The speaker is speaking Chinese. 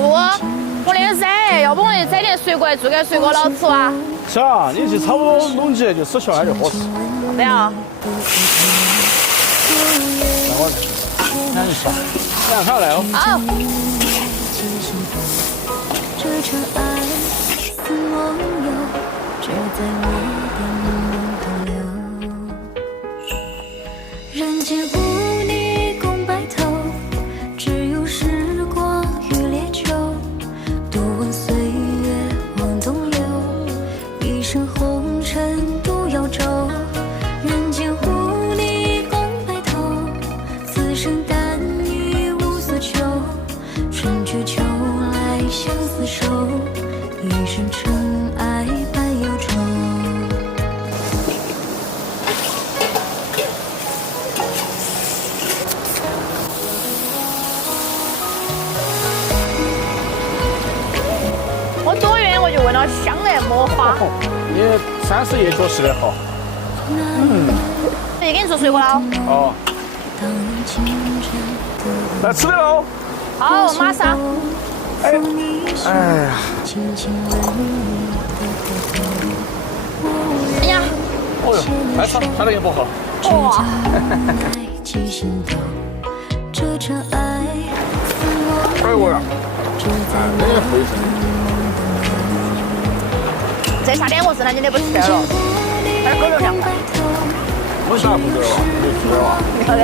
伯伯，我那个崽，要不我就摘点水果来做点水果老吃啊？行啊，你去炒弄鸡就吃起来就合适。不要。那我让你吃，让他来哦。好。这场爱似梦游，只在我的梦中流。人间无你共白头，只有时光与烈酒。独问岁月往东流，一身红尘独摇舟。人间无你共白头，此生但与无所求。春去秋来相思守，一生尘埃伴忧愁。我多远我就闻到香来摸花。你30页脚洗得好。也给你做水果了。哦。来吃的喽。好，马上。哎呀。哎呀。哦哟，来吃，他那个不好。哇。哎我呀。那个灰尘。这下2个是那你得不吃了。还是狗肉凉饭。我啥不得了？没吃了。好的。